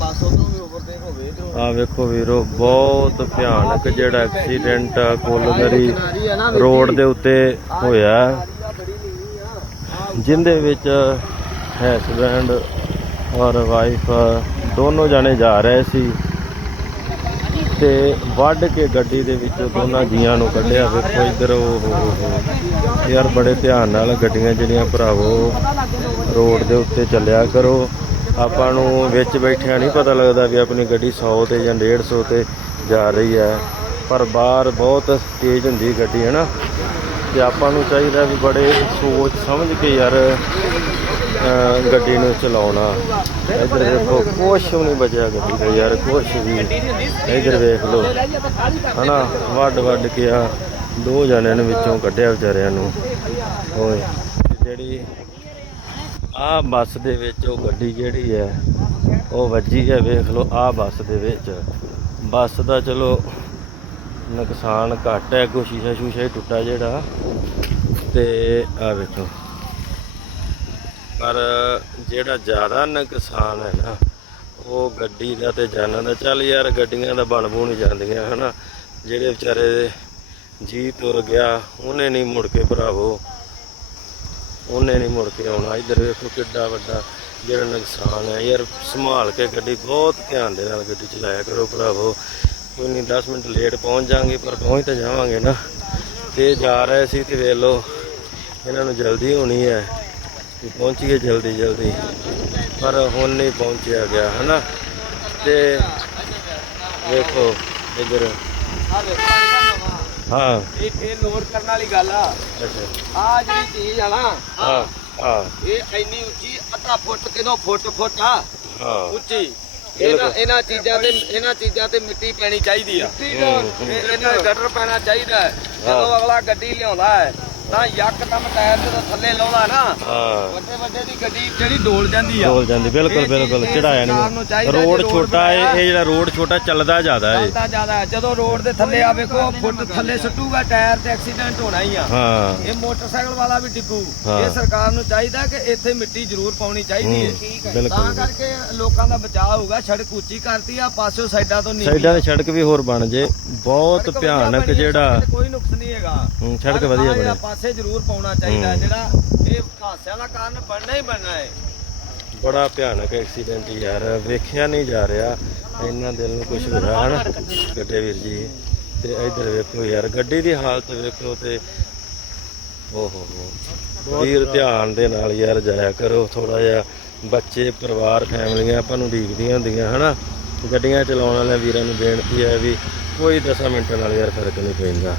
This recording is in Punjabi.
ਬੱਸ ਉਧਰੋਂ ਵੀ ਓਵਰਟੇਕ ਹੋਵੇ ਤੇ ਆ ਵੇਖੋ ਵੀਰੋ ਬਹੁਤ ਭਿਆਨਕ ਜਿਹੜਾ ਐਕਸੀਡੈਂਟ ਆ ਕੋਲਗਰੀ ਰੋਡ ਦੇ ਉੱਤੇ ਹੋਇਆ। ਹੈ, ਜਿੰਦੇ ਵਿੱਚ ਹਸਬੈਂਡ ਔਰ ਵਾਈਫ ਦੋਨੋਂ ਜਾਣੇ ਜਾ ਰਹੇ ਸੀ ਤੇ ਵੱਢ ਕੇ ਗੱਡੀ ਦੇ ਵਿੱਚੋਂ ਦੋਨਾਂ ਜੀਆਂ ਨੂੰ ਕੱਢਿਆ। ਵੇਖੋ ਇੱਧਰ ਉਹ ਹੋ। ਯਾਰ ਬੜੇ ਧਿਆਨ ਨਾਲ ਗੱਡੀਆਂ ਜਿਹੜੀਆਂ ਭਰਾਵੋ ਰੋਡ ਦੇ ਉੱਤੇ ਚੱਲਿਆ ਕਰੋ। ਆਪਾਂ ਨੂੰ ਵਿੱਚ ਬੈਠਿਆਂ ਨਹੀਂ ਪਤਾ ਲੱਗਦਾ ਵੀ ਆਪਣੀ ਗੱਡੀ 100 ਤੇ ਜਾਂ 150 ਤੇ ਜਾ ਰਹੀ ਹੈ। ਪਰ ਬਾਹਰ ਬਹੁਤ ਤੇਜ਼ ਹੁੰਦੀ ਗੱਡੀ ਹੈ ਨਾ ਤੇ ਆਪਾਂ ਨੂੰ ਚਾਹੀਦਾ ਵੀ ਬੜੇ ਸੋਚ ਸਮਝ ਕੇ ਯਾਰ ਗੱਡੀ ਨੂੰ ਚਲਾਉਣਾ। ਇੱਧਰ ਦੇਖੋ, ਕੁਛ ਵੀ ਨਹੀਂ ਬਚਿਆ ਗੱਡੀ ਦਾ ਯਾਰ, ਕੁਛ ਵੀ। ਇੱਧਰ ਵੇਖ ਲਓ, ਹਨਾ? ਵੱਡ ਵੱਡ ਕੇ ਆ, ਦੋ ਜਣਿਆਂ ਨੇ ਵਿੱਚੋਂ ਕੱਢਿਆ ਵਿਚਾਰਿਆਂ ਨੂੰ। ਓਏ, ਜਿਹੜੀ ਆ ਬੱਸ ਦੇ ਵਿੱਚ ਉਹ ਗੱਡੀ ਜਿਹੜੀ ਹੈ, ਉਹ ਵੱਜੀ ਹੈ, ਵੇਖ ਲਓ ਆ ਬੱਸ ਦੇ ਵਿੱਚ। ਬੱਸ ਦਾ ਚਲੋ ਨੁਕਸਾਨ ਘੱਟ ਹੈ, ਕੋਈ ਸ਼ੀਸ਼ਾ ਸ਼ੂਸ਼ਾ ਹੀ ਟੁੱਟਾ ਜਿਹੜਾ। ਤੇ ਆ ਵੇਖੋ। ਪਰ ਜਿਹੜਾ ਜ਼ਿਆਦਾ ਨੁਕਸਾਨ ਹੈ ਨਾ, ਉਹ ਗੱਡੀ ਦਾ ਤੇ ਜਾਨਾਂ ਦਾ। ਚੱਲ ਯਾਰ, ਗੱਡੀਆਂ ਦਾ ਬਣ ਬੂਣ ਜਾਂਦੀਆਂ, ਹਨਾ। ਜਿਹੜੇ ਵਿਚਾਰੇ ਜੀ ਤੁਰ ਗਿਆ, ਉਹਨੇ ਨਹੀਂ ਮੁੜ ਕੇ ਭਰਾਵੋ। ਉਹਨੇ ਨਹੀਂ ਮੁੜ ਕੇ ਆਉਣਾ। ਇੱਧਰ ਵੇਖੋ ਕਿੱਡਾ ਵੱਡਾ ਜਿਹੜਾ ਨੁਕਸਾਨ ਹੈ। ਯਾਰ ਸੰਭਾਲ ਕੇ ਗੱਡੀ ਬਹੁਤ ਧਿਆਨ ਦੇ ਨਾਲ ਗੱਡੀ ਚਲਾਇਆ ਕਰੋ ਭਰਾਵੋ। ਕੋਈ ਨਹੀਂ 10 ਮਿੰਟ ਲੇਟ ਪਹੁੰਚ ਜਾਾਂਗੇ ਪਰ ਪਹੁੰਚ ਤਾਂ ਜਾਵਾਂਗੇ ਨਾ। ਤੇ ਜਾ ਰਹੇ ਸੀ ਤੇ ਵੇਖ ਲਓ, ਇਹਨਾਂ ਨੂੰ ਜਲਦੀ ਹੋਣੀ ਹੈ। ਕਿ ਪਹੁੰਚੀਏ ਜਲਦੀ ਜਲਦੀ। ਪਰ ਹੁਣ ਨਹੀਂ ਪਹੁੰਚਿਆ ਗਿਆ, ਹਨਾ? ਤੇ ਵੇਖੋ ਇੱਧਰ। ਹਾਂ। ਇਹ ਇਹ ਨੋਟ ਕਰਨ ਵਾਲੀ ਗੱਲ ਆ। ਅੱਛਾ। ਆ ਜਿਹੜੀ ਚੀਜ਼ ਆ ਨਾ ਹਾਂ ਹਾਂ। ਇਹ ਇੰਨੀ ਉੱਚੀ ਅੱਧਾ ਫੁੱਟ ਕਿਦੋਂ ਫੁੱਟ ਫੁੱਟ ਆ? ਹਾਂ। ਉੱਚੀ। ਇਹਨਾਂ ਇਹਨਾਂ ਚੀਜ਼ਾਂ ਤੇ ਇਹਨਾਂ ਚੀਜ਼ਾਂ ਤੇ ਮਿੱਟੀ ਪੈਣੀ ਚਾਹੀਦੀ ਆ। ਇਹਨਾਂ ਦੇ ਗਟਰ ਪੈਣਾ ਚਾਹੀਦਾ ਹੈ। ਜਦੋਂ ਅਗਲਾ ਗੱਡੀ ਲਿਆਉਂਦਾ ਹੈ ਤਾਂ ਯਕਦਮ ਟਾਇਰ ਜਦੋਂ ਥੱਲੇ ਲਾਉਂਦਾ ਨਾ ਹਾਂ। ਵੱਡੇ ਵੱਡੇ ਦੀ ਗੱਡੀ ਜਿਹੜੀ ਡੋਲ ਜਾਂਦੀ ਆ। ਡੋਲ ਜਾਂਦੀ ਬਿਲਕੁਲ ਬਿਲਕੁਲ ਚੜਾਇਆ ਨਹੀਂ। ਰੋਡ ਛੋਟਾ ਹੈ ਬਣਾਇਆ। ਇਹ ਜਿਹੜਾ ਰੋਡ ਛੋਟਾ ਚੱਲਦਾ ਜ਼ਿਆਦਾ ਹੈ। ਚੱਲਦਾ ਜ਼ਿਆਦਾ ਹੈ। ਜਦੋਂ ਰੋਡ ਦੇ ਥੱਲੇ ਆ ਵੇਖੋ ਫੁੱਟ ਥੱਲੇ ਸੁੱਟੂਗਾ ਟਾਇਰ ਤੇ ਐਕਸੀਡੈਂਟ ਹੋਣਾ ਹੀ ਆ। ਹਾਂ। ਇਹ ਮੋਟਰਸਾਈਕਲ ਵਾਲਾ ਵੀ ਡਿੱਗੂ। ਹਾਂ। ਇਹ ਸਰਕਾਰ ਨੂੰ ਚਾਹੀਦਾ ਕਿ ਇੱਥੇ ਮਿੱਟੀ ਜ਼ਰੂਰ ਪਾਉਣੀ ਚਾਹੀਦੀ ਹੈ। ਹੂੰ, ਬਿਲਕੁਲ। ਤਾਂ ਕਰਕੇ ਲੋਕਾਂ ਦਾ ਬਚਾਅ ਹੋਊਗਾ। ਸੜਕ ਉੱਚੀ ਕਰਤੀ ਆ ਪਾਸਿਓ ਸਾਈਡਾਂ ਤੋਂ ਨੀਵੀਂ ਸਾਈਡਾਂ ਦੀ ਸੜਕ ਵੀ ਹੋਰ ਬਣ ਜੇ। ਬਹੁਤ ਭਿਆਨਕ ਹੈ, ਜਿਹੜਾ ਕੋਈ ਨੁਕਸ ਨਹੀਂ ਹੈਗਾ। ਹੂੰ, ਸੜਕ ਵਧੀਆ ਬਣੀ। ਪਾਸੇ ਜ਼ਰੂਰ ਪਾਉਣਾ ਚਾਹੀਦਾ ਹੂੰ। ਜਿਹੜਾ ਇਹ ਹਾਦਸਿਆਂ ਦਾ ਕਾਰਨ ਬਣਨਾ ਹੀ ਬਣਨਾ ਹੈ। ਬੜਾ ਭਿਆਨਕ ਐਕਸੀਡੈਂਟ ਯਾਰ ਵੇਖਿਆ ਨਹੀਂ ਜਾ ਰਿਹਾ। ਇੰਨਾ ਦਿਲ ਨੂੰ ਕੁਝ ਹਨ? ਗੱਡੇ ਵੀਰ ਜੀ ਤੇ ਇੱਧਰ ਵੇਖੋ ਯਾਰ ਗੱਡੀ ਦੀ ਹਾਲਤ ਵੇਖੋ ਤੇ ਓਹੋ ਹੋ ਵੀਰ ਧਿਆਨ ਦੇ ਨਾਲ ਯਾਰ ਜਾਇਆ ਕਰੋ ਥੋੜਾ ਜਿਹਾ ਬੱਚੇ ਪਰਿਵਾਰ ਫੈਮਲੀਆਂ ਆਪਾਂ ਨੂੰ ਡੀਕਦੀਆਂ ਹੁੰਦੀਆਂ ਹਨਾ? ਗੱਡੀਆਂ ਚਲਾਉਣ ਵਾਲੇ ਵੀਰਾਂ ਨੂੰ ਬੇਨਤੀ ਹੈ ਵੀ ਕੋਈ 10 ਮਿੰਟਾਂ ਨਾਲ ਯਾਰ ਫ਼ਰਕ ਨਹੀਂ ਪੈਂਦਾ।